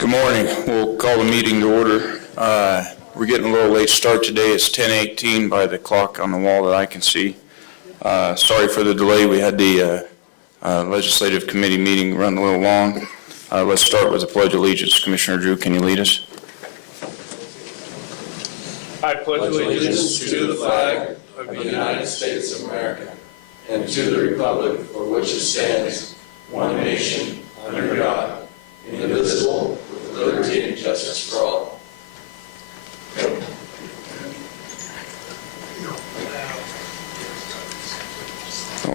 Good morning. We'll call the meeting to order. We're getting a little late start today. It's 10:18 by the clock on the wall that I can see. Sorry for the delay. We had the legislative committee meeting run a little long. Let's start with the Pledge of Allegiance. Commissioner Drew, can you lead us? I pledge allegiance to the flag of the United States of America and to the republic for which it stands, one nation, under God, indivisible, with liberty and justice for all.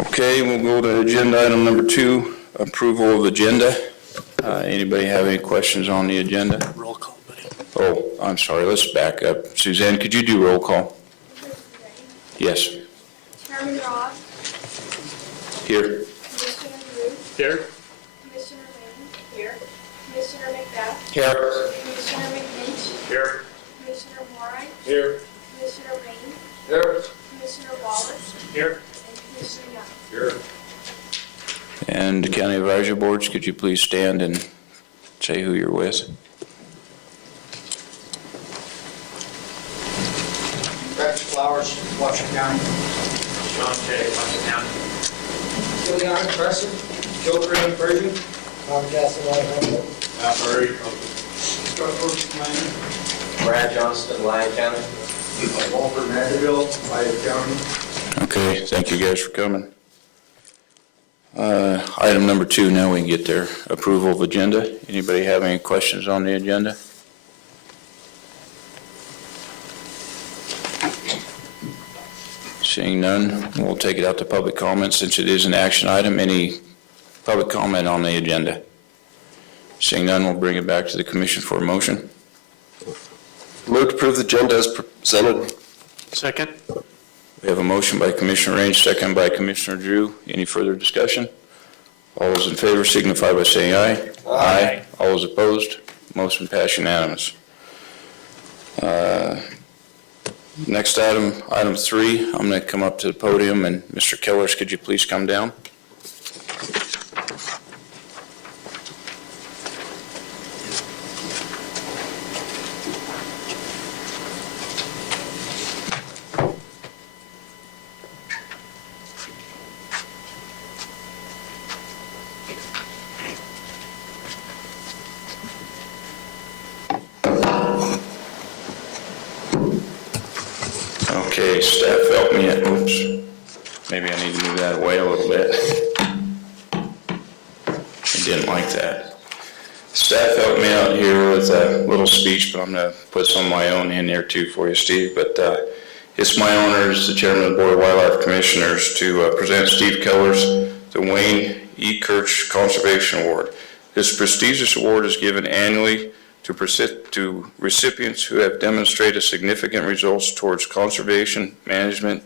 Okay, we'll go to agenda item number 2, approval of agenda. Anybody have any questions on the agenda? Roll call, buddy. Oh, I'm sorry. Let's back up. Suzanne, could you do roll call? Yes. Chairman Robb. Here. Commissioner Drew. Here. Commissioner Lane. Here. Commissioner Macbeth. Here. Commissioner McNinch. Here. Commissioner Morine. Here. Commissioner Rain. Here. Commissioner Wallace. Here. And Commissioner Young. Here. And the county advisory boards, could you please stand and say who you're with? Rex Flowers, Washington County. Sean K. Washington County. Juliana Crescent, Gilbert Persian. Tom Castle, Idaho. Matt Murray. Scott Fortune, Commander. Brad Johnston, Lyon County. Walter Mandeville, Idaho County. Okay, thank you guys for coming. Item number 2, now we can get there. Approval of agenda. Anybody have any questions on the agenda? Seeing none, we'll take it out to public comment since it is an action item. Any public comment on the agenda? Seeing none, we'll bring it back to the commission for a motion. Move to approve the agenda as presented. Second. We have a motion by Commissioner Range, second by Commissioner Drew. Any further discussion? All those in favor signify by saying aye. Aye. All those opposed? Motion passed unanimous. Next item, item 3, I'm going to come up to the podium, and Mr. Killers, could you please come down? Okay, staff help me, oops, maybe I need to move that away a little bit. I didn't like that. Staff helped me out here with a little speech, but I'm going to put some of my own in there too for you, Steve. But it's my honor as the chairman of the Board of Wildlife Commissioners to present Steve Kellers the Wayne E. Kirch Conservation Award. This prestigious award is given annually to recipients who have demonstrated significant results towards conservation, management,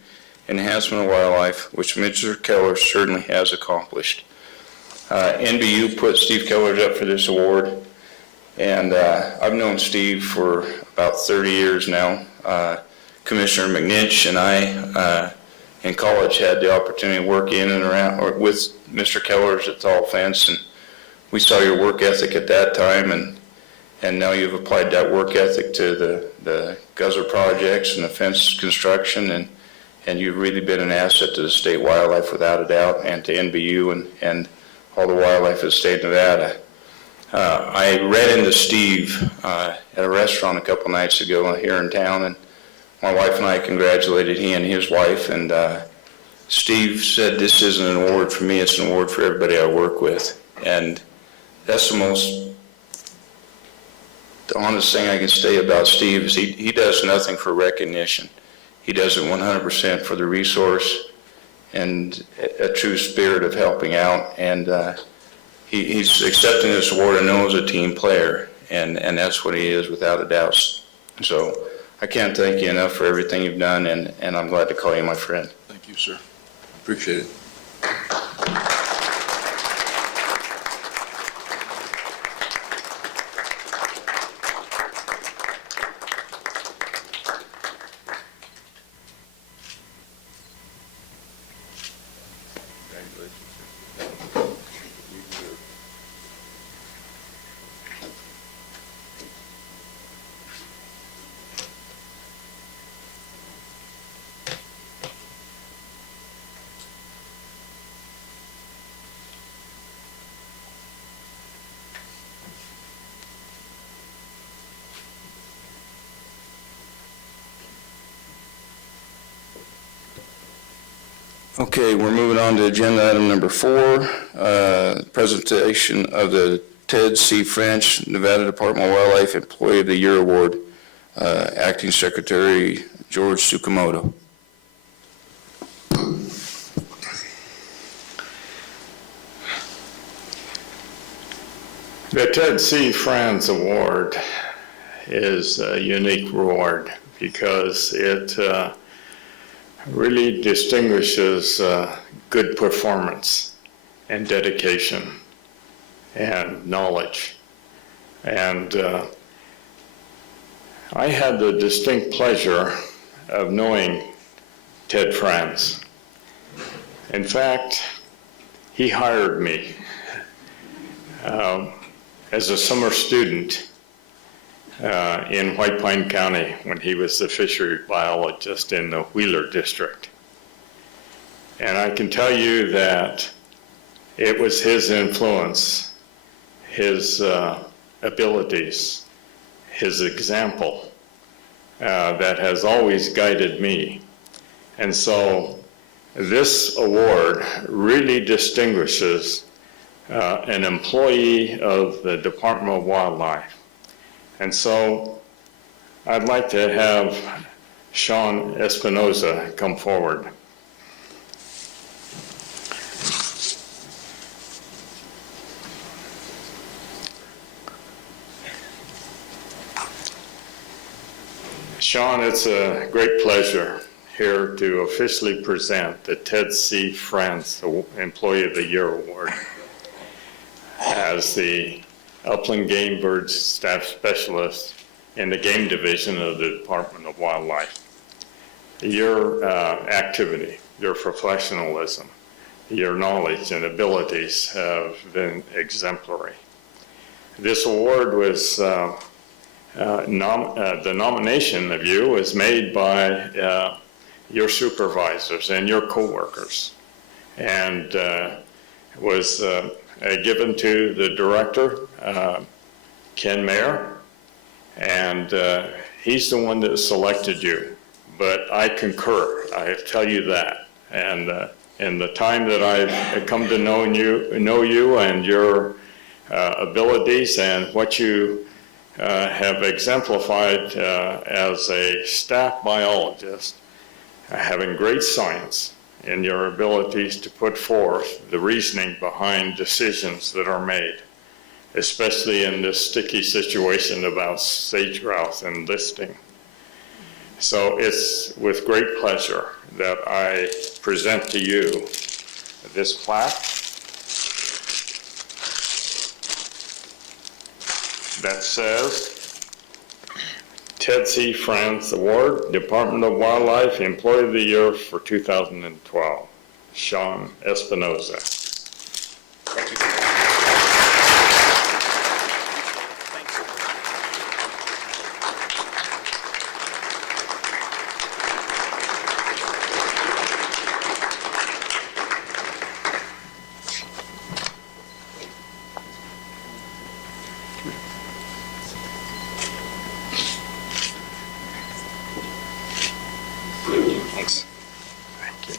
enhancement of wildlife, which Mr. Kellers certainly has accomplished. NBU put Steve Kellers up for this award, and I've known Steve for about 30 years now. Commissioner McNinch and I in college had the opportunity to work in and around or with Mr. Kellers at Tall Fence, and we saw your work ethic at that time, and now you've applied that work ethic to the guzzler projects and the fence construction, and you've really been an asset to the state wildlife without a doubt, and to NBU and all the wildlife of the state of Nevada. I ran into Steve at a restaurant a couple nights ago here in town, and my wife and I congratulated he and his wife, and Steve said, "This isn't an award for me, it's an award for everybody I work with." And that's the honest thing I can say about Steve is he does nothing for recognition. He does it 100% for the resource and a true spirit of helping out. And he's accepting this award and knows a team player, and that's what he is without a doubt. So I can't thank you enough for everything you've done, and I'm glad to call you my friend. Thank you, sir. Appreciate it. Okay, we're moving on to agenda item number 4, presentation of the Ted C. Frantz, Nevada Department of Wildlife Employee of the Year Award, Acting Secretary George Tsukamoto. The Ted C. Frantz Award is a unique award because it really distinguishes good performance and dedication and knowledge. And I had the distinct pleasure of knowing Ted Frantz. In fact, he hired me as a summer student in White Pine County when he was the fishery biologist in the Wheeler district. And I can tell you that it was his influence, his abilities, his example that has always guided me. And so this award really distinguishes an employee of the Department of Wildlife. And so I'd like to have Sean Espinoza come forward. Sean, it's a great pleasure here to officially present the Ted C. Frantz Employee of the Year Award as the Upland Game Birds Staff Specialist in the Game Division of the Department of Wildlife. Your activity, your professionalism, your knowledge and abilities have been exemplary. This award was, the nomination of you was made by your supervisors and your coworkers, and was given to the director, Ken Mayer, and he's the one that selected you. But I concur, I tell you that. And in the time that I've come to know you and your abilities and what you have exemplified as a staff biologist, having great science in your abilities to put forth the reasoning behind decisions that are made, especially in this sticky situation about sage-grouse and listing. So it's with great pleasure that I present to you this plaque that says, Ted C. Frantz Award, Department of Wildlife Employee of the Year for 2012, Sean Espinoza. Thank you. Thanks. Thank you.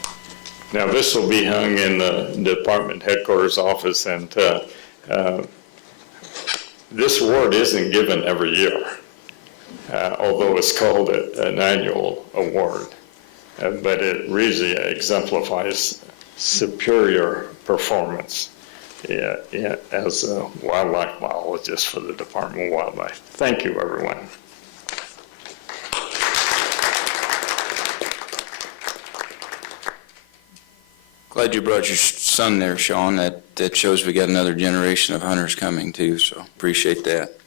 Now, this will be hung in the department headquarters office, and this award isn't given every year, although it's called an annual award, but it really exemplifies superior performance as a wildlife biologist for the Department of Wildlife. Thank you, everyone. Glad you brought your son there, Sean. That shows we got another generation of hunters coming too, so appreciate that.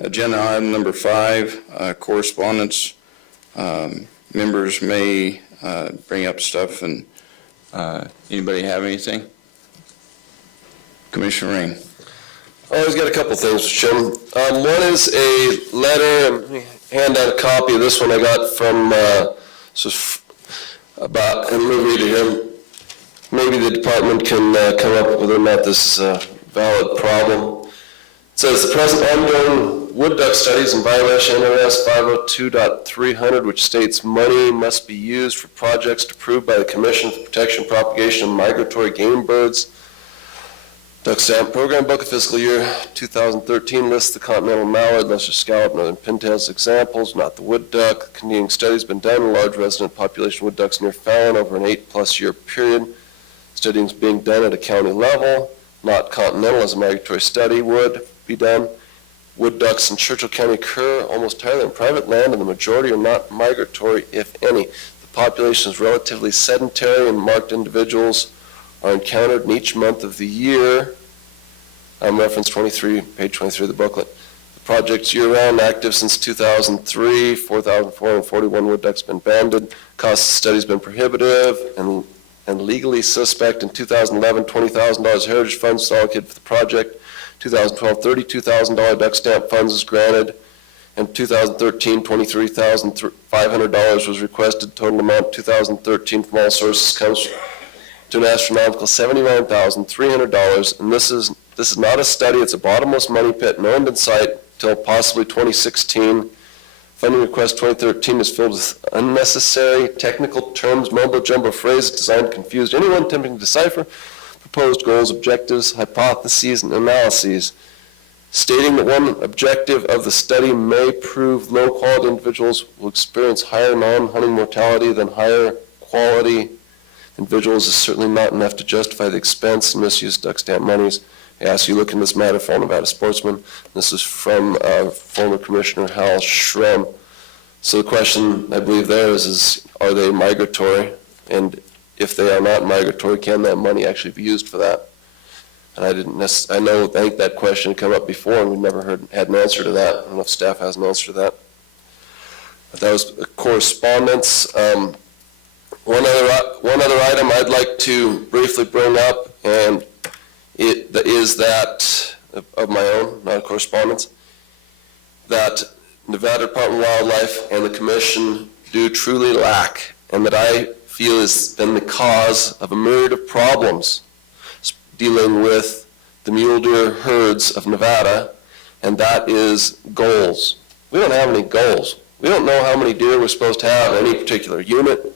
Agenda item number 5, correspondence. Members may bring up stuff, and anybody have anything? Commissioner Rain. I always got a couple things, Jim. One is a letter, and let me hand out a copy of this one I got from, about, and we'll read it here. Maybe the department can come up with whether or not this is a valid problem. It says, the present ongoing wood duct studies in violation of NRS 502.300, which states money must be used for projects approved by the Commission for Protection and Propagation of Migratory Game Birds. Duck Stamp Program Book of Fiscal Year 2013 lists the continental mallard, lesser scallop, northern pintails as examples, not the wood duck. Continuing studies have been done in large resident population wood ducks near Fallon over an 8+ year period. Studying is being done at a county level, not continental as a migratory study would be done. Wood ducks in Churchill County occur almost entirely on private land, and the majority are not migratory, if any. The population is relatively sedentary, and marked individuals are encountered in each month of the year. Reference 23, page 23 of the booklet. The project's year-round, active since 2003. 4,441 wood ducks have been banded. Cost of the study has been prohibitive and legally suspect. In 2011, $20,000 heritage funds was allocated for the project. 2012, $32,000 duck stamp funds was granted. In 2013, $23,500 was requested. Total amount 2013 from all sources comes to an astronomical $79,300. And this is not a study, it's a bottomless money pit, no end in sight till possibly 2016. Funding request 2013 is filled with unnecessary technical terms, mumbo jumbo phrases designed to confuse anyone attempting to decipher proposed goals, objectives, hypotheses, and analyses. Stating that one objective of the study may prove low-quality individuals will experience higher non-hunting mortality than higher quality individuals is certainly not enough to justify the expense and misuse of duck stamp monies. I ask you look in this matter for Nevada sportsman. This is from former Commissioner Hal Schramm. So the question I believe there is are they migratory? And if they are not migratory, can that money actually be used for that? And I think that question had come up before, and we never had an answer to that. I don't know if staff has an answer to that. But that was a correspondence. One other item I'd like to briefly bring up, and it is that of my own, not a correspondence, that Nevada Department of Wildlife and the Commission do truly lack, and that I feel has been the cause of a myriad of problems dealing with the mule deer herds of Nevada, and that is goals. We don't have any goals. We don't know how many deer we're supposed to have in any particular unit.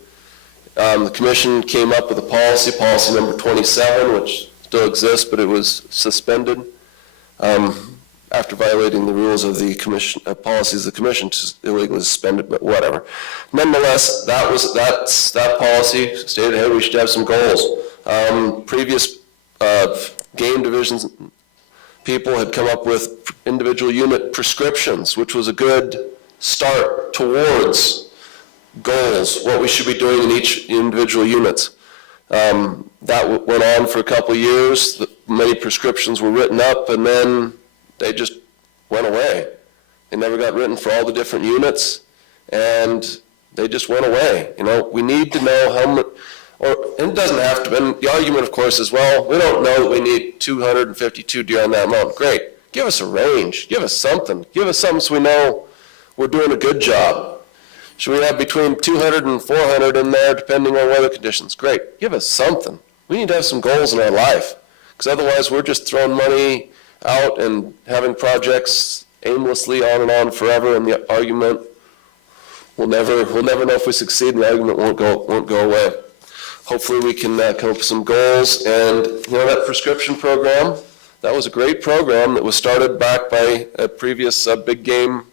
The Commission came up with a policy number 27, which still exists, but it was suspended after violating the rules of the Commission, policies of the Commission, to illegally suspended, but whatever. Nonetheless, that policy stated, hey, we should have some goals. Previous game divisions people had come up with individual unit prescriptions, which was a good start towards goals, what we should be doing in each individual units. That went on for a couple of years. Many prescriptions were written up, and then they just went away. They never got written for all the different units, and they just went away. You know, we need to know how much, and it doesn't have to, and the argument, of course, is, well, we don't know that we need 252 deer on that mountain. Great. Give us a range. Give us something. Give us something so we know we're doing a good job. Should we have between 200 and 400 in there, depending on weather conditions? Great. Give us something. We need to have some goals in our life, because otherwise we're just throwing money out and having projects aimlessly on and on forever, and the argument we'll never know if we succeed, and the argument won't go away. Hopefully we can come up with some goals, and that prescription program, that was a great program that was started back by a previous big game,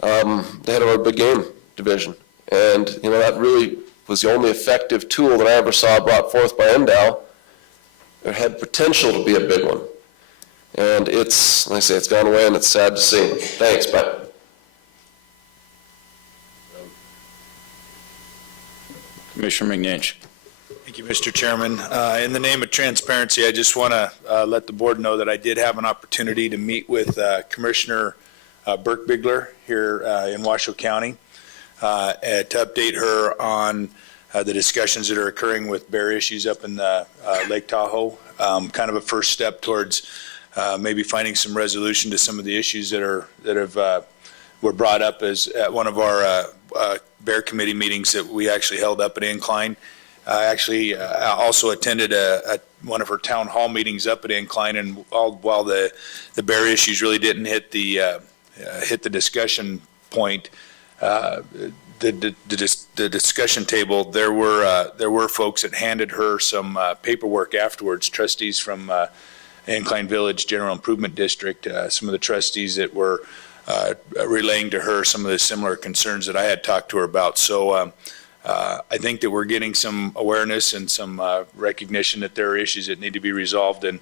the head of our big game division, and that really was the only effective tool that I ever saw brought forth by NDOW. It had potential to be a big one. And it's, like I say, it's gone away, and it's sad to see. Thanks, bye. Commissioner McNinch. Thank you, Mr. Chairman. In the name of transparency, I just want to let the board know that I did have an opportunity to meet with Commissioner Birkbigler here in Washoe County to update her on the discussions that are occurring with bear issues up in Lake Tahoe. Kind of a first step towards maybe finding some resolution to some of the issues that were brought up as at one of our bear committee meetings that we actually held up at Incline. Actually, also attended one of her town hall meetings up at Incline, and while the bear issues really didn't hit the discussion point, the discussion table, there were folks that handed her some paperwork afterwards, trustees from Incline Village General Improvement District, some of the trustees that were relaying to her some of the similar concerns that I had talked to her about. So I think that we're getting some awareness and some recognition that there are issues that need to be resolved, and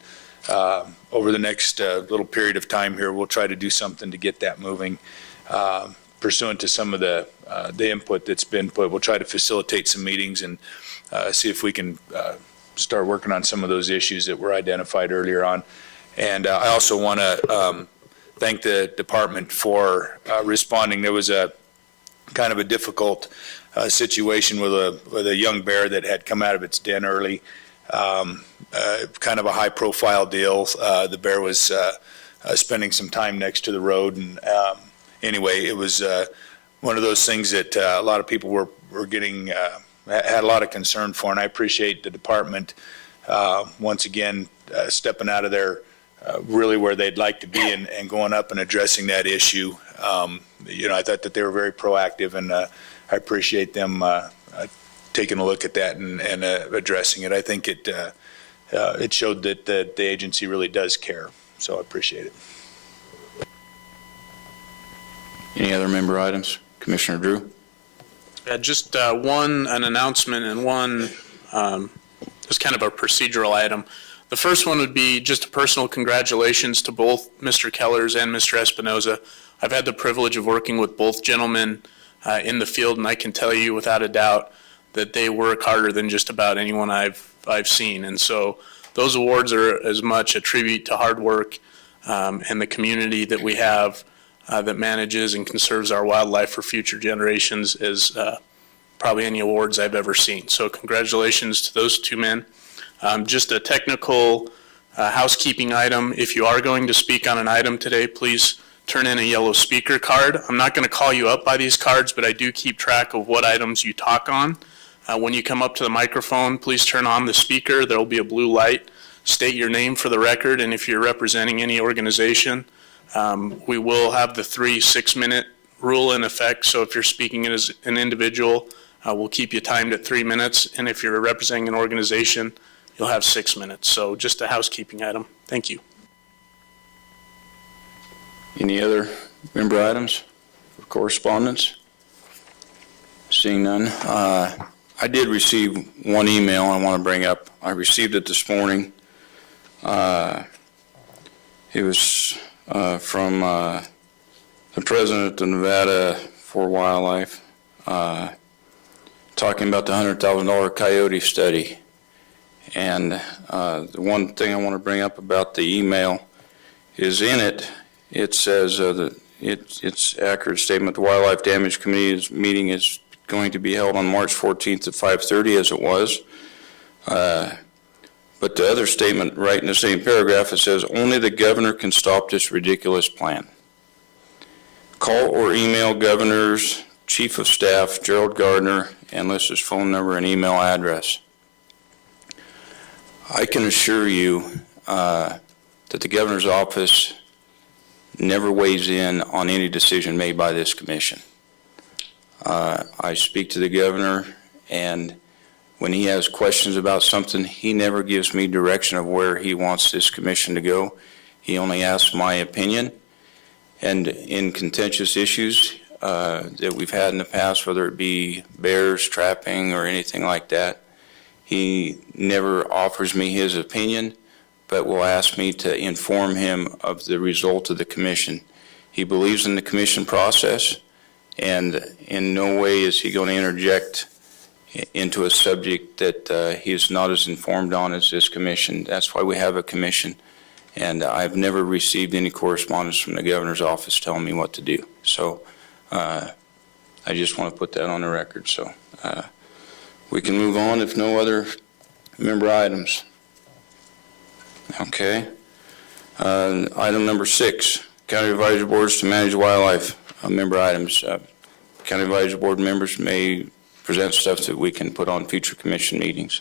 over the next little period of time here, we'll try to do something to get that moving. Pursuant to some of the input that's been put, we'll try to facilitate some meetings and see if we can start working on some of those issues that were identified earlier on. And I also want to thank the department for responding. There was a kind of a difficult situation with a young bear that had come out of its den early. Kind of a high-profile deal. The bear was spending some time next to the road, and anyway, it was one of those things that a lot of people were getting, had a lot of concern for, and I appreciate the department once again stepping out of there really where they'd like to be and going up and addressing that issue. I thought that they were very proactive, and I appreciate them taking a look at that and addressing it. I think it showed that the agency really does care, so I appreciate it. Any other member items? Commissioner Drew? Just an announcement and one just kind of a procedural item. The first one would be just a personal congratulations to both Mr. Kellers and Mr. Espinoza. I've had the privilege of working with both gentlemen in the field, and I can tell you without a doubt that they work harder than just about anyone I've seen. And so those awards are as much a tribute to hard work and the community that we have that manages and conserves our wildlife for future generations as probably any awards I've ever seen. So congratulations to those two men. Just a technical housekeeping item. If you are going to speak on an item today, please turn in a yellow speaker card. I'm not going to call you up by these cards, but I do keep track of what items you talk on. When you come up to the microphone, please turn on the speaker. There will be a blue light. State your name for the record, and if you're representing any organization, we will have the 3 6-minute rule in effect. So if you're speaking as an individual, we'll keep you timed at 3 minutes, and if you're representing an organization, you'll have 6 minutes. So just a housekeeping item. Thank you. Any other member items for correspondence? Seeing none. I did receive one email I want to bring up. I received it this morning. It was from the president of Nevada for Wildlife, talking about the $100,000 coyote study. And the one thing I want to bring up about the email is in it, it says that it's accurate statement. The Wildlife Damage Committee's meeting is going to be held on March 14th at 5:30 as it was. But the other statement right in the same paragraph, it says, only the governor can stop this ridiculous plan. Call or email Governor's Chief of Staff, Gerald Gardner, and list his phone number and email address. I can assure you that the governor's office never weighs in on any decision made by this commission. I speak to the governor, and when he has questions about something, he never gives me direction of where he wants this commission to go. He only asks my opinion. And in contentious issues that we've had in the past, whether it be bears, trapping, or anything like that, he never offers me his opinion, but will ask me to inform him of the result of the commission. He believes in the commission process, and in no way is he going to interject into a subject that he is not as informed on as this commission. That's why we have a commission, and I've never received any correspondence from the governor's office telling me what to do. So I just want to put that on the record. So we can move on if no other member items. Okay. Item number 6, County Advisory Boards to manage wildlife. Member items. County Advisory Board members may present stuff that we can put on future commission meetings.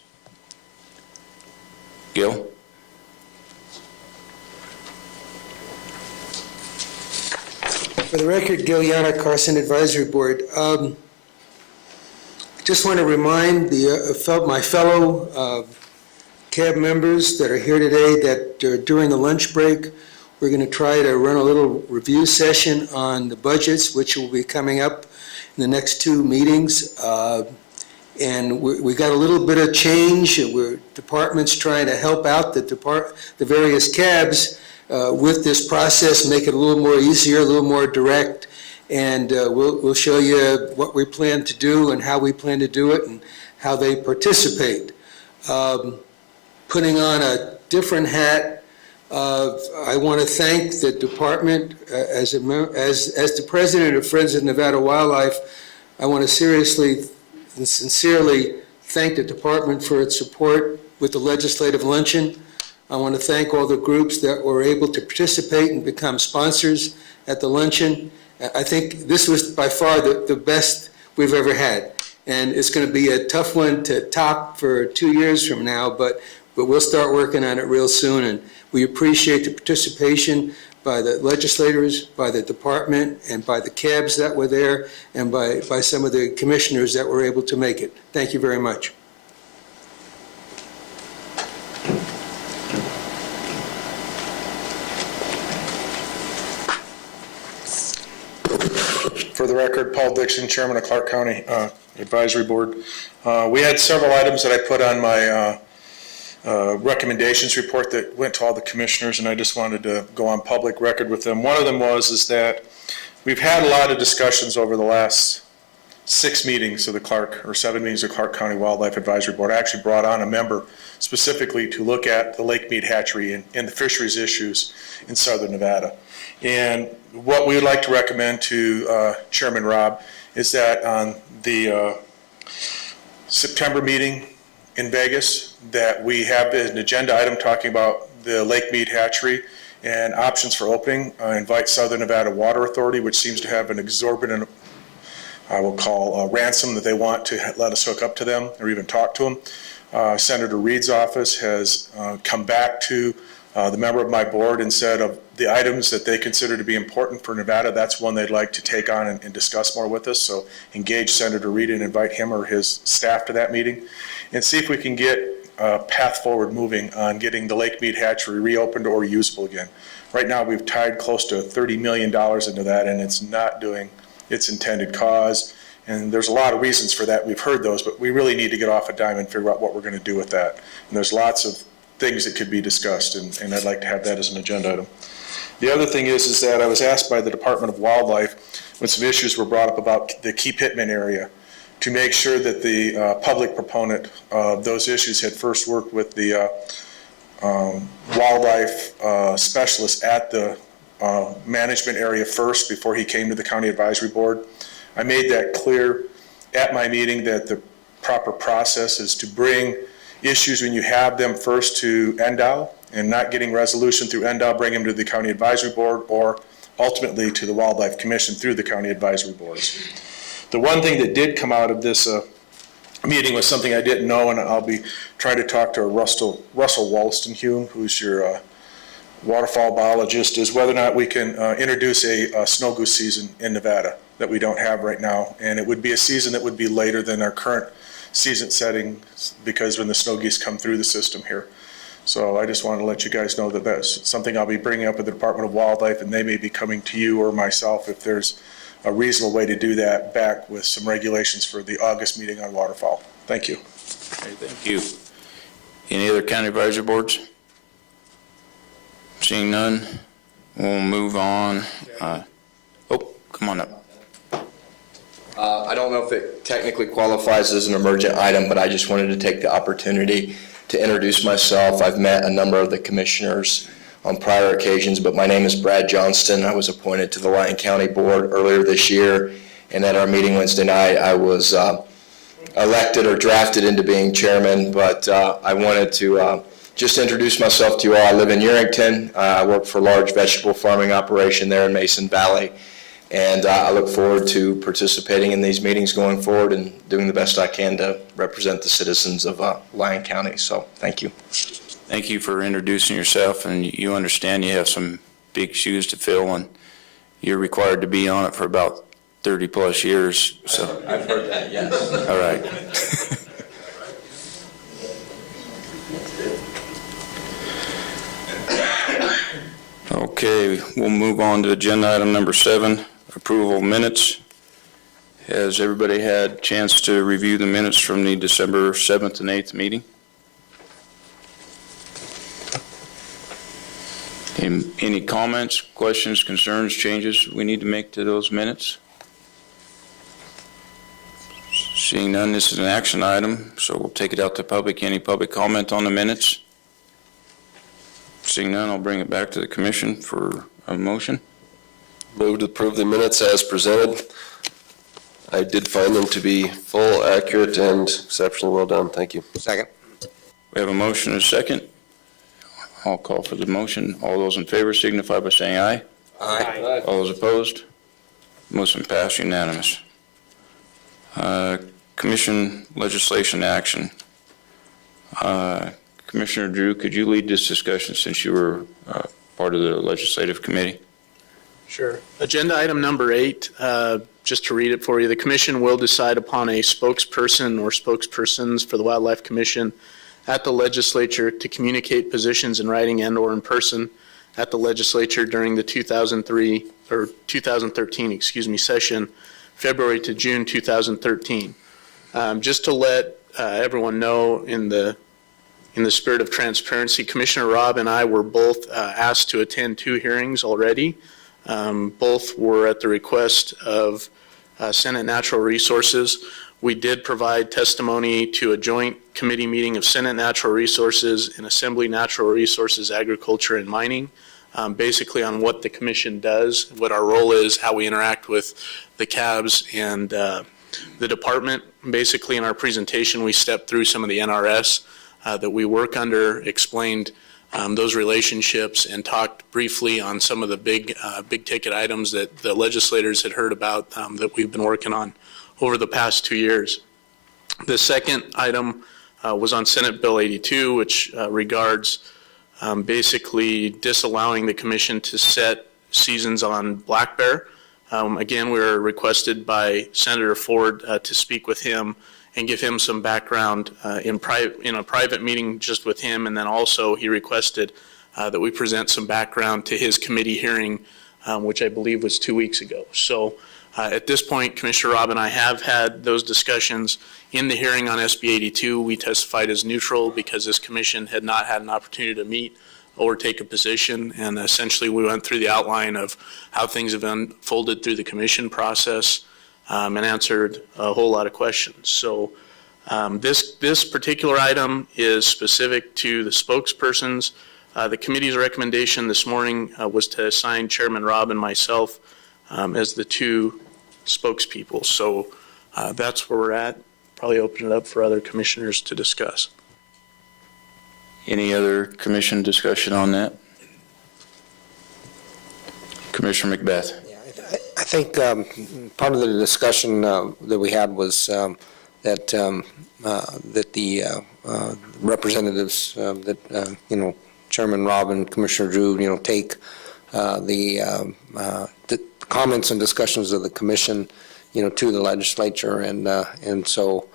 Gil? For the record, Gil Yana, Carson Advisory Board. Just want to remind my fellow CAB members that are here today that during the lunch break, we're going to try to run a little review session on the budgets, which will be coming up in the next 2 meetings. And we got a little bit of change. Departments trying to help out the various CABs with this process, make it a little more easier, a little more direct. And we'll show you what we plan to do and how we plan to do it and how they participate. Putting on a different hat, I want to thank the department as the president of Friends of Nevada Wildlife. I want to seriously and sincerely thank the department for its support with the legislative luncheon. I want to thank all the groups that were able to participate and become sponsors at the luncheon. I think this was by far the best we've ever had. And it's going to be a tough one to top for 2 years from now, but we'll start working on it real soon. And we appreciate the participation by the legislators, by the department, and by the CABs that were there, and by some of the commissioners that were able to make it. Thank you very much. For the record, Paul Dixon, Chairman of Clark County Advisory Board. We had several items that I put on my recommendations report that went to all the commissioners, and I just wanted to go on public record with them. One of them is that we've had a lot of discussions over the last 6 meetings of the Clark, or 7 meetings of Clark County Wildlife Advisory Board. I actually brought on a member specifically to look at the Lake Mead hatchery and the fisheries issues in southern Nevada. And what we would like to recommend to Chairman Robb is that on the September meeting in Vegas, that we have an agenda item talking about the Lake Mead hatchery and options for opening. Invite Southern Nevada Water Authority, which seems to have an exorbitant, I will call, ransom that they want to let us hook up to them or even talk to them. Senator Reed's office has come back to the member of my board and said of the items that they consider to be important for Nevada, that's one they'd like to take on and discuss more with us. So engage Senator Reed and invite him or his staff to that meeting and see if we can get a path forward moving on getting the Lake Mead hatchery reopened or usable again. Right now we've tied close to $30 million into that, and it's not doing its intended cause. And there's a lot of reasons for that. We've heard those, but we really need to get off a dime and figure out what we're going to do with that. And there's lots of things that could be discussed, and I'd like to have that as an agenda item. The other thing is that I was asked by the Department of Wildlife when some issues were brought up about the Key Pittman area to make sure that the public proponent of those issues had first worked with the wildlife specialist at the management area first before he came to the County Advisory Board. I made that clear at my meeting that the proper process is to bring issues when you have them first to NDOW and not getting resolution through NDOW, bring them to the County Advisory Board or ultimately to the Wildlife Commission through the County Advisory Boards. The one thing that did come out of this meeting was something I didn't know, and I'll be trying to talk to Russell Wolstenhume, who's your waterfowl biologist, is whether or not we can introduce a snow goose season in Nevada that we don't have right now. And it would be a season that would be later than our current season setting because when the snow geese come through the system here. So I just wanted to let you guys know that that's something I'll be bringing up with the Department of Wildlife, and they may be coming to you or myself if there's a reasonable way to do that back with some regulations for the August meeting on waterfowl. Thank you. Okay, thank you. Any other county advisory boards? Seeing none, we'll move on. Come on up. I don't know if it technically qualifies as an emergent item, but I just wanted to take the opportunity to introduce myself. I've met a number of the commissioners on prior occasions, but my name is Brad Johnston. I was appointed to the Lyon County Board earlier this year, and at our meeting Wednesday night, I was elected or drafted into being chairman, but I wanted to just introduce myself to you all. I live in Yerington. I work for a large vegetable farming operation there in Mason Valley. And I look forward to participating in these meetings going forward and doing the best I can to represent the citizens of Lyon County. So thank you. Thank you for introducing yourself, and you understand you have some big shoes to fill, and you're required to be on it for about 30-plus years, so. I've heard that, yes. All right. Okay, we'll move on to agenda item number 7, approval of minutes. Has everybody had a chance to review the minutes from the December 7th and 8th meeting? Any comments, questions, concerns, changes we need to make to those minutes? Seeing none, this is an action item, so we'll take it out to public. Any public comment on the minutes? Seeing none, I'll bring it back to the commission for a motion. Move to approve the minutes as presented. I did find them to be full, accurate, and exceptionally well done. Thank you. Second. We have a motion and a second. I'll call for the motion. All those in favor signify by saying aye. Aye. All those opposed? Motion passed unanimous. Commission legislation action. Commissioner Drew, could you lead this discussion since you were part of the legislative committee? Sure. Agenda item number 8, just to read it for you, the commission will decide upon a spokesperson or spokespersons for the Wildlife Commission at the legislature to communicate positions in writing and or in person at the legislature during the 2013 session, February to June 2013. Just to let everyone know, in the spirit of transparency, Commissioner Robb and I were both asked to attend 2 hearings already. Both were at the request of Senate Natural Resources. We did provide testimony to a joint committee meeting of Senate Natural Resources and Assembly Natural Resources, Agriculture, and Mining, basically on what the commission does, what our role is, how we interact with the CABs and the department. Basically, in our presentation, we stepped through some of the NRS that we work under, explained those relationships, and talked briefly on some of the big ticket items that the legislators had heard about that we've been working on over the past 2 years. The second item was on Senate Bill 82, which regards basically disallowing the commission to set seasons on black bear. Again, we were requested by Senator Ford to speak with him and give him some background in a private meeting just with him, and then also he requested that we present some background to his committee hearing, which I believe was 2 weeks ago. So at this point, Commissioner Robb and I have had those discussions. In the hearing on SB 82, we testified as neutral because this commission had not had an opportunity to meet or take a position, and essentially we went through the outline of how things have unfolded through the commission process and answered a whole lot of questions. So this particular item is specific to the spokespersons. The committee's recommendation this morning was to assign Chairman Robb and myself as the 2 spokespeople. So that's where we're at. Probably open it up for other commissioners to discuss. Any other commission discussion on that? Commissioner McBeth. I think part of the discussion that we had was that the representatives that Chairman Robb and Commissioner Drew take the comments and discussions of the commission to the legislature, and so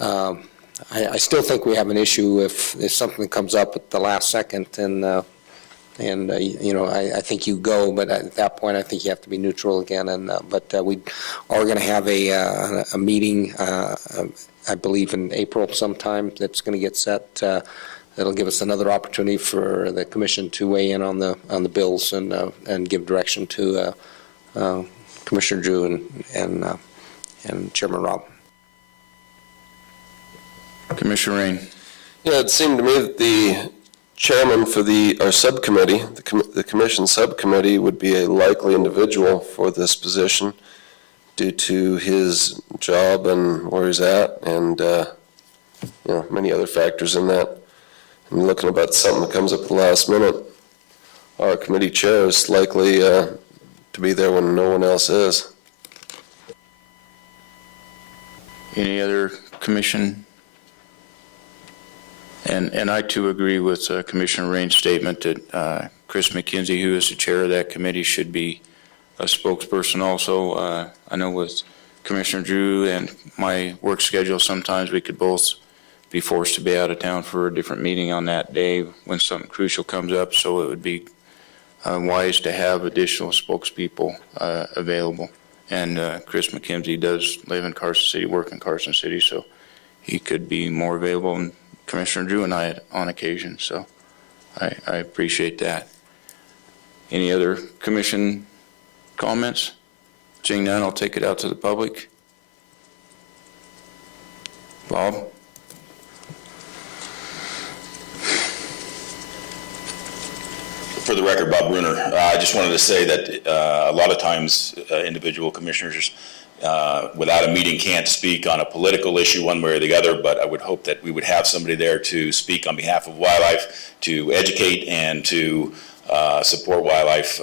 I still think we have an issue if something comes up at the last second, and I think you go, but at that point I think you have to be neutral again. And but we are going to have a meeting, I believe in April sometime, that's going to get set. That'll give us another opportunity for the commission to weigh in on the bills and give direction to Commissioner Drew and Chairman Robb. Commissioner Rain. Yeah, it seemed to me that the chairman for our subcommittee, the commission subcommittee, would be a likely individual for this position due to his job and where he's at, and many other factors in that. I'm looking about something that comes up at the last minute. Our committee chair is likely to be there when no one else is. Any other commission? And I too agree with Commissioner Rain's statement that Chris McKenzie, who is the chair of that committee, should be a spokesperson also. I know with Commissioner Drew and my work schedule, sometimes we could both be forced to be out of town for a different meeting on that day when something crucial comes up, so it would be wise to have additional spokespeople available. And Chris McKenzie does live in Carson City, work in Carson City, so he could be more available than Commissioner Drew and I on occasion, so I appreciate that. Any other commission comments? Seeing none, I'll take it out to the public. Bob? For the record, Bob Bruner. I just wanted to say that a lot of times individual commissioners without a meeting can't speak on a political issue one way or the other, but I would hope that we would have somebody there to speak on behalf of wildlife, to educate and to support wildlife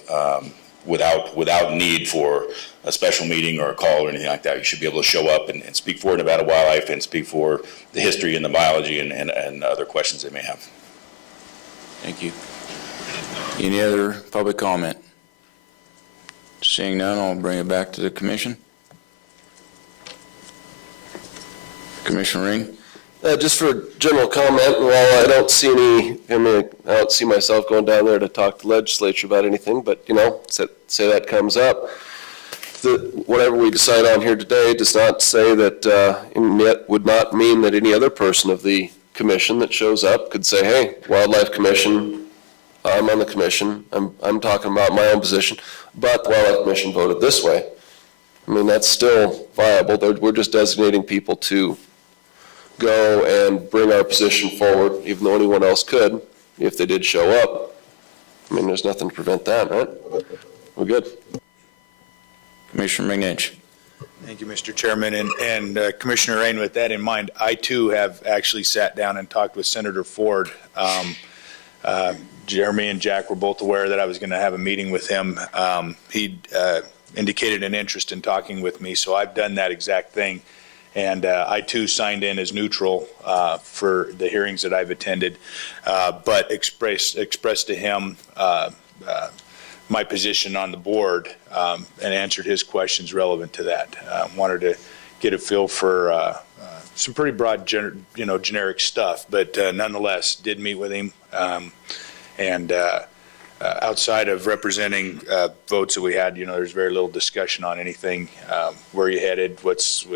without need for a special meeting or a call or anything like that. You should be able to show up and speak for Nevada wildlife and speak for the history and the biology and other questions they may have. Thank you. Any other public comment? Seeing none, I'll bring it back to the commission. Commissioner Ring? Just for general comment, while I don't see I don't see myself going down there to talk to the legislature about anything, but, say that comes up. Whatever we decide on here today does not say that, and yet would not mean that any other person of the commission that shows up could say, hey, Wildlife Commission, I'm on the commission, I'm talking about my own position, but the Wildlife Commission voted this way. I mean, that's still viable. We're just designating people to go and bring our position forward, even though anyone else could, if they did show up. I mean, there's nothing to prevent that, right? We're good. Commissioner McNinch. Thank you, Mr. Chairman. And Commissioner Rain, with that in mind, I too have actually sat down and talked with Senator Ford. Jeremy and Jack were both aware that I was going to have a meeting with him. He indicated an interest in talking with me, so I've done that exact thing. And I too signed in as neutral for the hearings that I've attended, but expressed to him my position on the board and answered his questions relevant to that. Wanted to get a feel for some pretty broad, generic stuff, but nonetheless did meet with him. And outside of representing votes that we had, there's very little discussion on anything. Where you headed? What's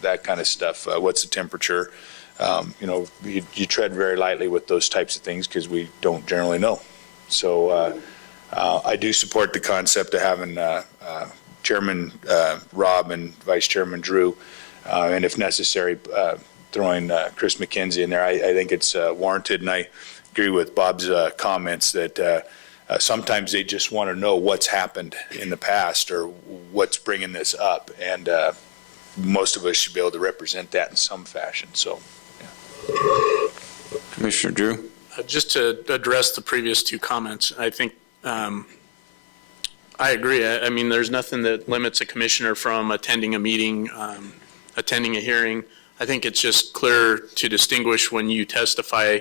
that kind of stuff? What's the temperature? You tread very lightly with those types of things because we don't generally know. So I do support the concept of having Chairman Robb and Vice Chairman Drew, and if necessary, throwing Chris McKenzie in there. I think it's warranted, and I agree with Bob's comments that sometimes they just want to know what's happened in the past or what's bringing this up, and most of us should be able to represent that in some fashion. So, yeah. Commissioner Drew? Just to address the previous two comments, I think I agree. I mean, there's nothing that limits a commissioner from attending a meeting, attending a hearing. I think it's just clear to distinguish when you testify,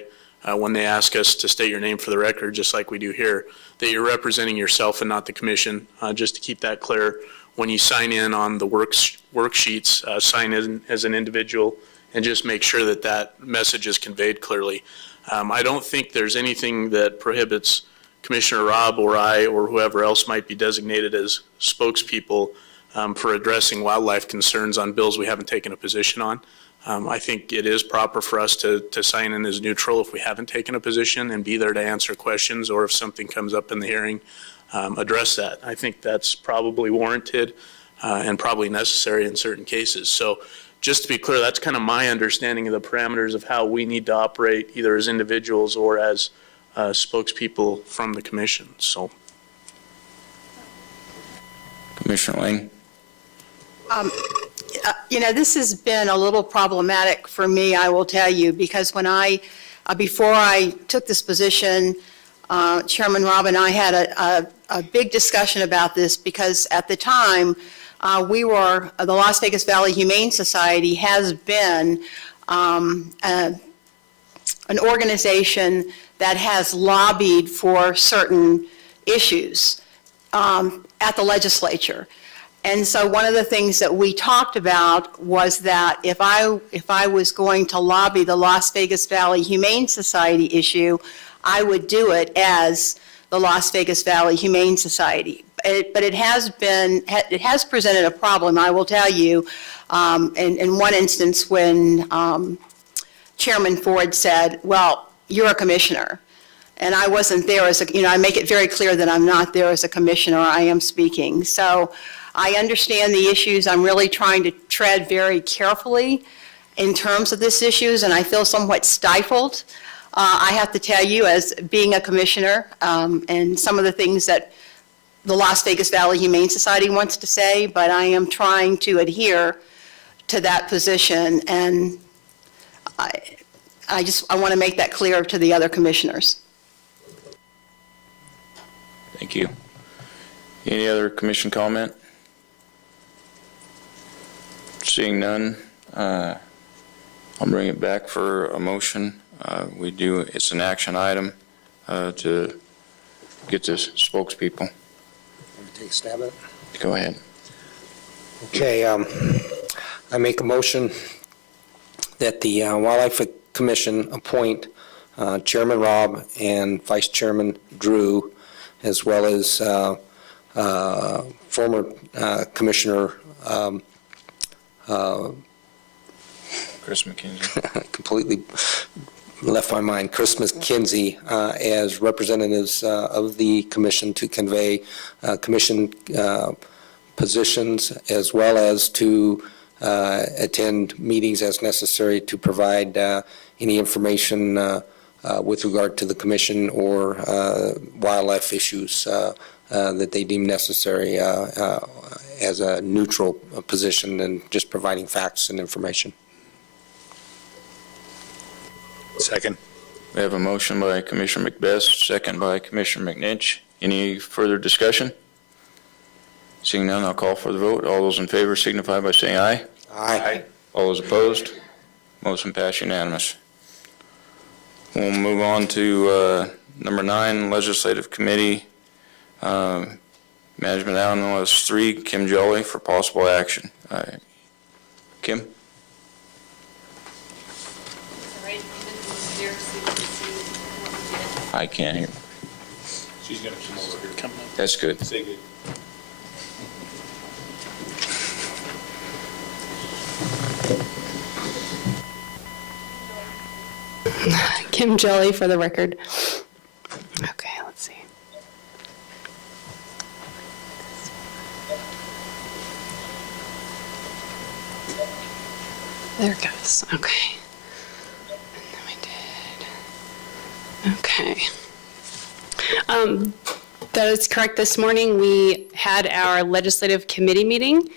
when they ask us to state your name for the record, just like we do here, that you're representing yourself and not the commission, just to keep that clear. When you sign in on the worksheets, sign in as an individual and just make sure that that message is conveyed clearly. I don't think there's anything that prohibits Commissioner Robb or I or whoever else might be designated as spokespeople for addressing wildlife concerns on bills we haven't taken a position on. I think it is proper for us to sign in as neutral if we haven't taken a position and be there to answer questions, or if something comes up in the hearing, address that. I think that's probably warranted and probably necessary in certain cases. So just to be clear, that's kind of my understanding of the parameters of how we need to operate either as individuals or as spokespeople from the commission. So, Commissioner Lang? This has been a little problematic for me, I will tell you, because when before I took this position, Chairman Robb and I had a big discussion about this because at the time, the Las Vegas Valley Humane Society has been an organization that has lobbied for certain issues at the legislature. And so one of the things that we talked about was that if I was going to lobby the Las Vegas Valley Humane Society issue, I would do it as the Las Vegas Valley Humane Society. But it has presented a problem, I will tell you, in one instance when Chairman Ford said, well, you're a commissioner. And I wasn't there as I make it very clear that I'm not there as a commissioner, I am speaking. So I understand the issues. I'm really trying to tread very carefully in terms of these issues, and I feel somewhat stifled. I have to tell you, as being a commissioner, and some of the things that the Las Vegas Valley Humane Society wants to say, but I am trying to adhere to that position, and I want to make that clear to the other commissioners. Thank you. Any other commission comment? Seeing none, I'll bring it back for a motion. It's an action item to get the spokespeople. Want to take a stab at it? Go ahead. Okay, I make a motion that the Wildlife Commission appoint Chairman Robb and Vice Chairman Drew, as well as former Commissioner Chris McKenzie. completely left my mind, Chris McKenzie, as representatives of the commission to convey commission positions, as well as to attend meetings as necessary to provide any information with regard to the commission or wildlife issues that they deem necessary as a neutral position and just providing facts and information. Second. We have a motion by Commissioner McBest, second by Commissioner McNinch. Any further discussion? Seeing none, I'll call for the vote. All those in favor signify by saying aye. Aye. All those opposed? Motion passed unanimous. We'll move on to number 9, Legislative Committee, Management Analyst 3, Kim Jolly, for possible action. Kim? I can't hear. She's going to come over here. Come up. That's good. Say good. Kim Jelly for the record. Okay, let's see. There it goes. Okay. And then we did. Okay. That is correct. This morning we had our legislative committee meeting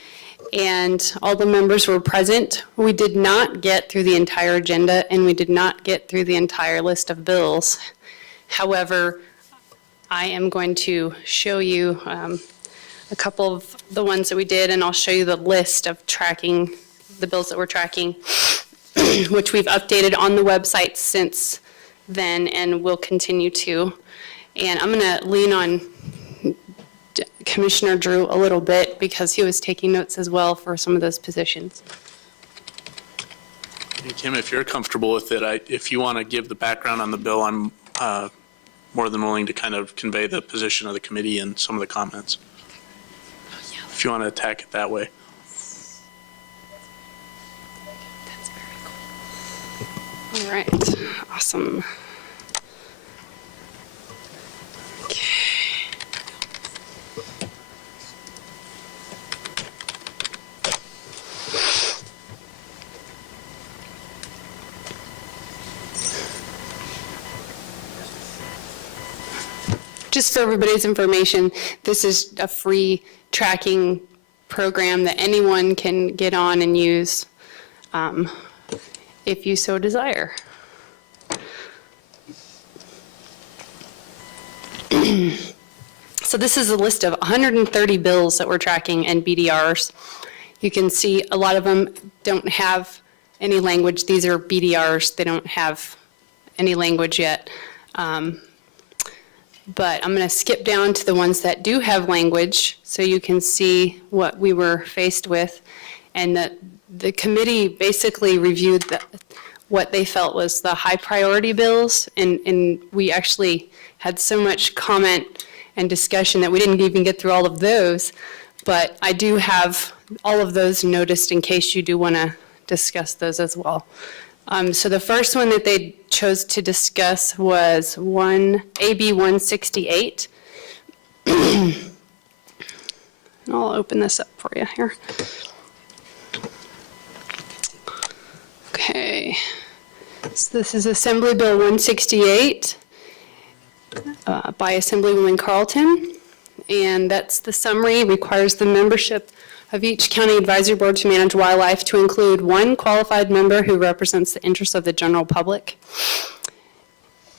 and all the members were present. We did not get through the entire agenda and we did not get through the entire list of bills. However, I am going to show you a couple of the ones that we did, and I'll show you the list of tracking, the bills that we're tracking, which we've updated on the website since then and will continue to. And I'm going to lean on Commissioner Drew a little bit because he was taking notes as well for some of those positions. Hey, Kim, if you're comfortable with it, if you want to give the background on the bill, I'm more than willing to kind of convey the position of the committee and some of the comments. If you want to attack it that way. That's very cool. All right, awesome. Okay. Just for everybody's information, this is a free tracking program that anyone can get on and use if you so desire. So this is a list of 130 bills that we're tracking and BDRs. You can see a lot of them don't have any language. These are BDRs. They don't have any language yet. But I'm going to skip down to the ones that do have language so you can see what we were faced with. And the committee basically reviewed what they felt was the high priority bills. And we actually had so much comment and discussion that we didn't even get through all of those. But I do have all of those noticed in case you do want to discuss those as well. So the first one that they chose to discuss was AB 168. And I'll open this up for you here. Okay. So this is Assembly Bill 168 by Assemblywoman Carlton. And that's the summary. Requires the membership of each county advisory board to manage wildlife to include one qualified member who represents the interests of the general public.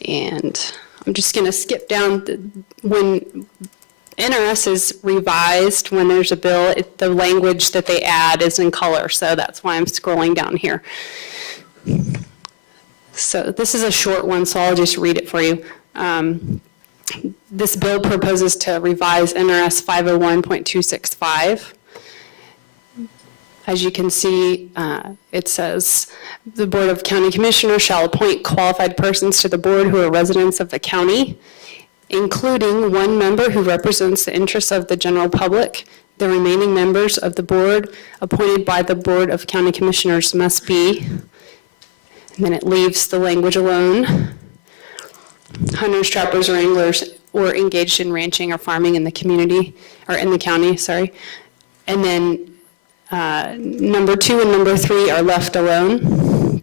And I'm just going to skip down. When NRS is revised, when there's a bill, the language that they add is in color, so that's why I'm scrolling down here. So this is a short one, so I'll just read it for you. This bill proposes to revise NRS 501.265. As you can see, it says, the Board of County Commissioners shall appoint qualified persons to the board who are residents of the county, including one member who represents the interests of the general public. The remaining members of the board appointed by the Board of County Commissioners must be, and then it leaves the language alone, hunters, trappers, or anglers, or engaged in ranching or farming in the community, or in the county, sorry. And then number 2 and number 3 are left alone,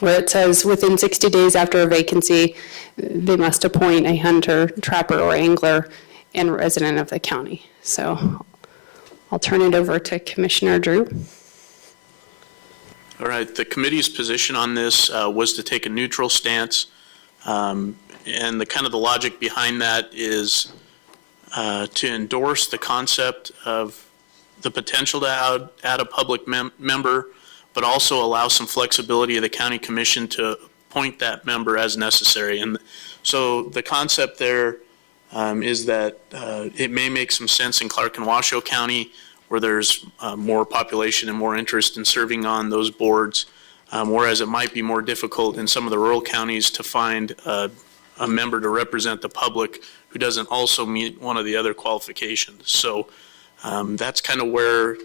where it says within 60 days after a vacancy, they must appoint a hunter, trapper, or angler and resident of the county. So I'll turn it over to Commissioner Drew. All right, the committee's position on this was to take a neutral stance. And the logic behind that is to endorse the concept of the potential to add a public member, but also allow some flexibility of the county commission to appoint that member as necessary. And so the concept there is that it may make some sense in Clark and Washoe County, where there's more population and more interest in serving on those boards, whereas it might be more difficult in some of the rural counties to find a member to represent the public who doesn't also meet one of the other qualifications. So that's kind of where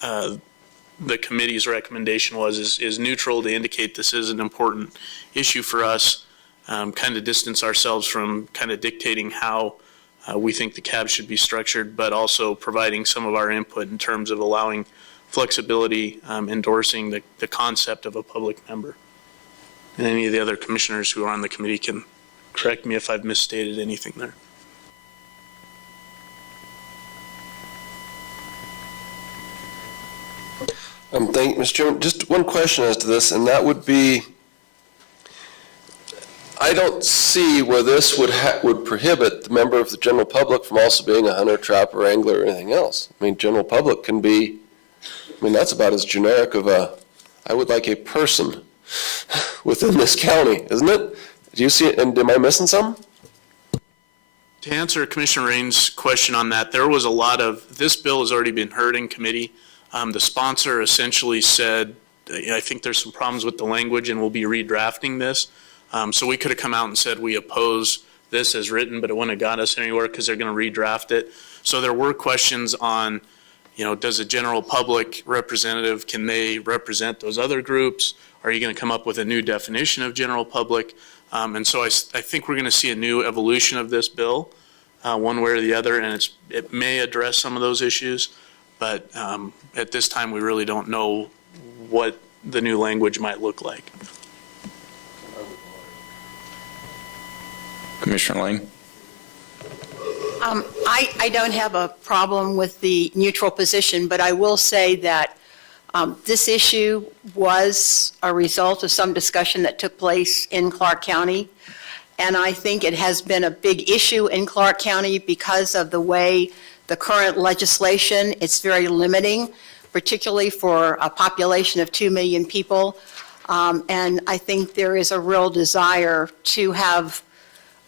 the committee's recommendation is neutral, to indicate this is an important issue for us, kind of distance ourselves from kind of dictating how we think the CAB should be structured, but also providing some of our input in terms of allowing flexibility, endorsing the concept of a public member. And any of the other commissioners who are on the committee can correct me if I've misstated anything there. Thank you, Mr. Chairman. Just one question as to this, and that would be, I don't see where this would prohibit the member of the general public from also being a hunter, trapper, angler, or anything else. I mean, general public can be, that's about as generic of I would like a person within this county, isn't it? Do you see it, and am I missing some? To answer Commissioner Rain's question on that, there was a lot of, this bill has already been heard in committee. The sponsor essentially said, I think there's some problems with the language and we'll be redrafting this. So we could have come out and said we oppose this as written, but it wouldn't have got us anywhere because they're going to redraft it. So there were questions on, does a general public representative, can they represent those other groups? Are you going to come up with a new definition of general public? And so I think we're going to see a new evolution of this bill, one way or the other, and it may address some of those issues. But at this time, we really don't know what the new language might look like. Commissioner Lane? I don't have a problem with the neutral position, but I will say that this issue was a result of some discussion that took place in Clark County. And I think it has been a big issue in Clark County because of the way the current legislation, it's very limiting, particularly for a population of 2 million people. And I think there is a real desire to have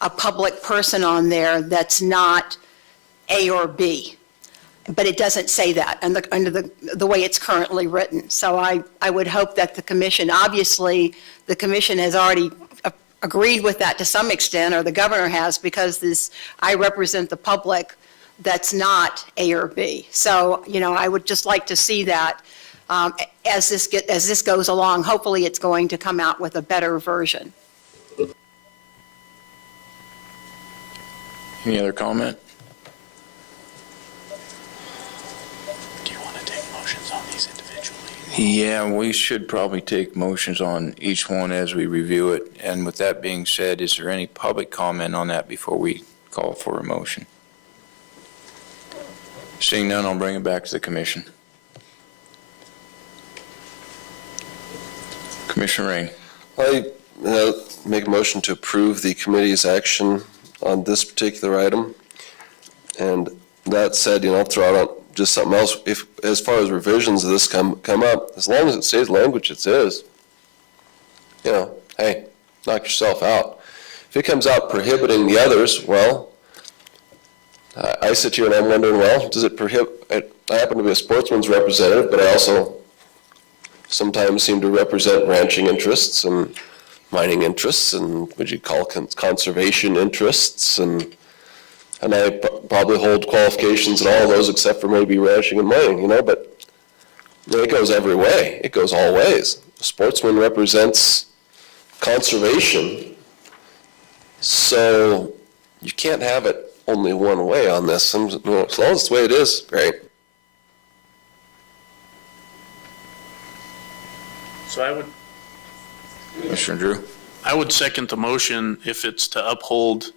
a public person on there that's not A or B. But it doesn't say that under the way it's currently written. So I would hope that the commission, obviously, the commission has already agreed with that to some extent, or the governor has, because I represent the public that's not A or B. So, I would just like to see that as this goes along. Hopefully, it's going to come out with a better version. Any other comment? Do you want to take motions on these individually? Yeah, we should probably take motions on each one as we review it. And with that being said, is there any public comment on that before we call for a motion? Seeing none, I'll bring it back to the commission. Commissioner Rain. I make a motion to approve the committee's action on this particular item. And that said, I'll throw out just something else. If, as far as revisions of this come up, as long as it stays language it is, hey, knock yourself out. If it comes out prohibiting the others, well, I sit here and I'm wondering, well, does it prohibit? I happen to be a sportsman's representative, but I also sometimes seem to represent ranching interests and mining interests and what you call conservation interests, and I probably hold qualifications in all of those except for maybe ranching and mining, but it goes every way. It goes all ways. A sportsman represents conservation, so you can't have it only one way on this. And as long as it's the way it is, great. So Commissioner Drew. I would second the motion if it's to uphold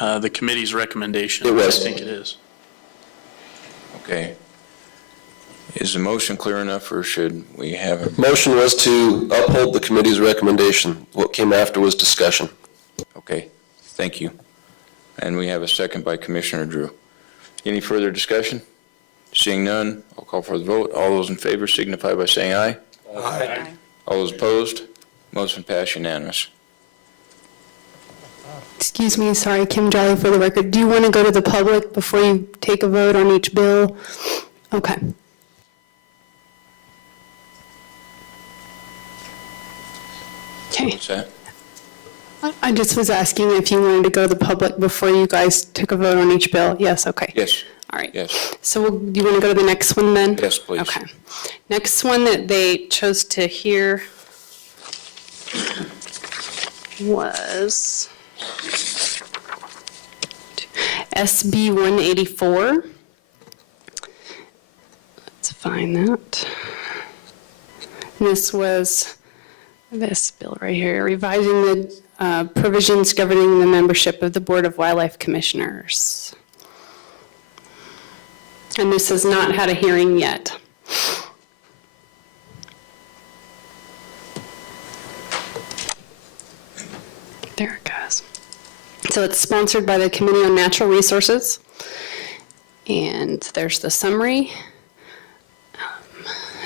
the committee's recommendation. It was. I think it is. Okay. Is the motion clear enough, or should we have a Motion was to uphold the committee's recommendation. What came after was discussion. Okay, thank you. And we have a second by Commissioner Drew. Any further discussion? Seeing none, I'll call for the vote. All those in favor signify by saying aye. Aye. All those opposed? Motion passed unanimous. Excuse me, sorry, Kim Jolly for the record. Do you want to go to the public before you take a vote on each bill? Okay. Okay. What's that? I just was asking if you wanted to go to the public before you guys took a vote on each bill. Yes, okay. Yes. All right. Yes. So do you want to go to the next one then? Yes, please. Okay. Next one that they chose to hear was SB 184. Let's find that. And this was this bill right here, revising the provisions governing the membership of the Board of Wildlife Commissioners. And this has not had a hearing yet. There it goes. So it's sponsored by the Committee on Natural Resources. And there's the summary.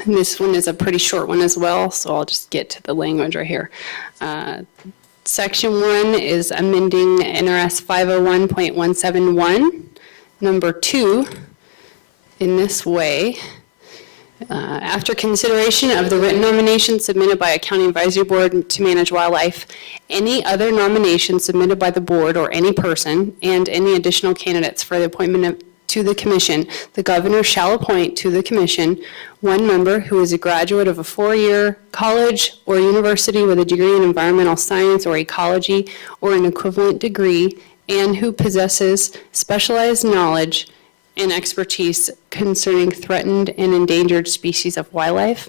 And this one is a pretty short one as well, so I'll just get to the language right here. Section 1 is amending NRS 501.171. Number 2, in this way, after consideration of the written nomination submitted by a county advisory board to manage wildlife, any other nomination submitted by the board or any person, and any additional candidates for the appointment to the commission, the governor shall appoint to the commission one member who is a graduate of a 4-year college or university with a degree in environmental science or ecology or an equivalent degree, and who possesses specialized knowledge and expertise concerning threatened and endangered species of wildlife.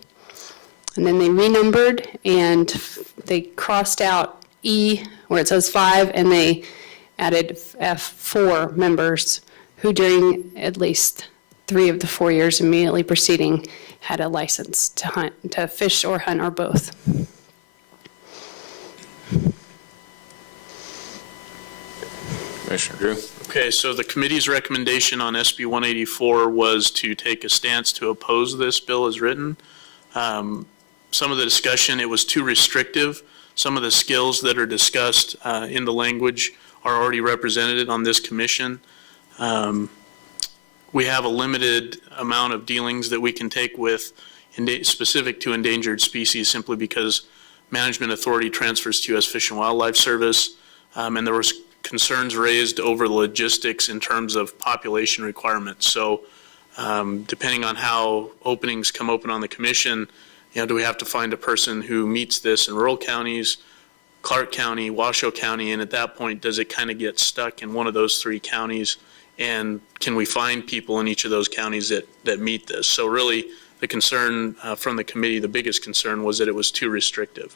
And then they renumbered and they crossed out E where it says 5, and they added F4 members who during at least 3 of the 4 years immediately preceding had a license to hunt, to fish or hunt or both. Commissioner Drew. Okay, so the committee's recommendation on SB 184 was to take a stance to oppose this bill as written. Some of the discussion, it was too restrictive. Some of the skills that are discussed in the language are already represented on this commission. We have a limited amount of dealings that we can take with specific to endangered species simply because management authority transfers to U.S. Fish and Wildlife Service, and there was concerns raised over the logistics in terms of population requirements. So depending on how openings come open on the commission, do we have to find a person who meets this in rural counties, Clark County, Washoe County, and at that point, does it kind of get stuck in one of those three counties? And can we find people in each of those counties that meet this? So really, the concern from the committee, the biggest concern was that it was too restrictive.